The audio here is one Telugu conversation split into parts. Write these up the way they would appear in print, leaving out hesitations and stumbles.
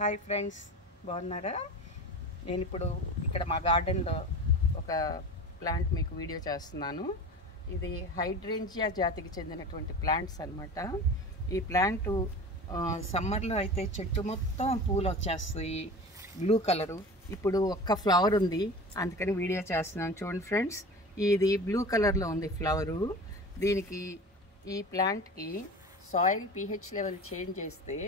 హాయ్ ఫ్రెండ్స్, బాగున్నారా? నేను ఇప్పుడు ఇక్కడ మా గార్డెన్లో ఒక ప్లాంట్ మీకు వీడియో చేస్తున్నాను. ఇది హైడ్రేంజియా జాతికి చెందినటువంటి ప్లాంట్స్ అన్నమాట. ఈ ప్లాంటు సమ్మర్లో అయితే చెట్టు మొత్తం పూలు వచ్చేస్తాయి, బ్లూ కలరు. ఇప్పుడు ఒక్క ఫ్లవర్ ఉంది, అందుకని వీడియో చేస్తున్నాను. చూడండి ఫ్రెండ్స్, ఇది బ్లూ కలర్లో ఉంది ఫ్లవరు. దీనికి ఈ ప్లాంట్కి సాయిల్ పీహెచ్ లెవెల్ చేంజ్ చేస్తే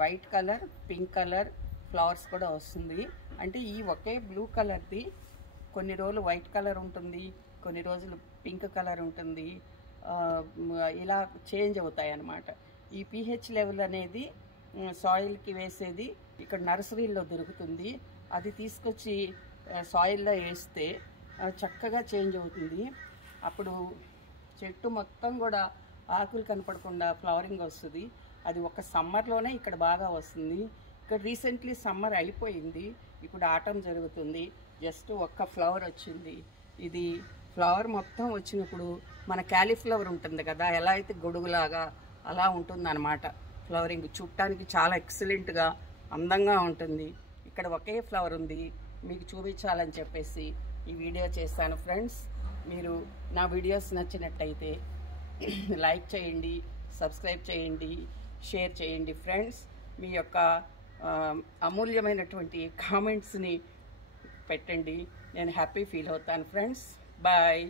white colour, pink colour flowers కూడా వస్తుంది. అంటే ఈ ఒకే బ్లూ కలర్ది కొన్ని రోజులు వైట్ కలర్ ఉంటుంది, కొన్ని రోజులు పింక్ కలర్ ఉంటుంది, ఇలా చేంజ్ అవుతాయి అన్నమాట. ఈ పీహెచ్ లెవెల్ అనేది సాయిల్కి వేసేది ఇక్కడ నర్సరీలో దొరుకుతుంది. అది తీసుకొచ్చి సాయిల్లో వేస్తే చక్కగా చేంజ్ అవుతుంది. అప్పుడు చెట్టు మొత్తం కూడా ఆకులు కనపడకుండా ఫ్లవరింగ్ వస్తుంది. అది ఒక సమ్మర్లోనే ఇక్కడ బాగా వస్తుంది. ఇక్కడ రీసెంట్లీ సమ్మర్ అయిపోయింది, ఇప్పుడు ఆటమ్ జరుగుతుంది. జస్ట్ ఒక్క ఫ్లవర్ వచ్చింది. ఇది ఫ్లవర్ మొత్తం వచ్చినప్పుడు మన క్యాలీఫ్లవర్ ఉంటుంది కదా, ఎలా అయితే గొడుగులాగా అలా ఉంటుంది అన్నమాట. ఫ్లవరింగ్ చూడటానికి చాలా ఎక్సలెంట్గా అందంగా ఉంటుంది. ఇక్కడ ఒకే ఫ్లవర్ ఉంది, మీకు చూపించాలని చెప్పేసి ఈ వీడియో చేశాను. ఫ్రెండ్స్, మీరు నా వీడియోస్ నచ్చినట్టయితే లైక్ చేయండి, సబ్స్క్రైబ్ చేయండి, షేర్ చేయండి. ఫ్రెండ్స్, మీ యొక్క అమూల్యమైనటువంటి కామెంట్స్ని పెట్టండి, నేను హ్యాపీ ఫీల్ అవుతాను. Friends, bye.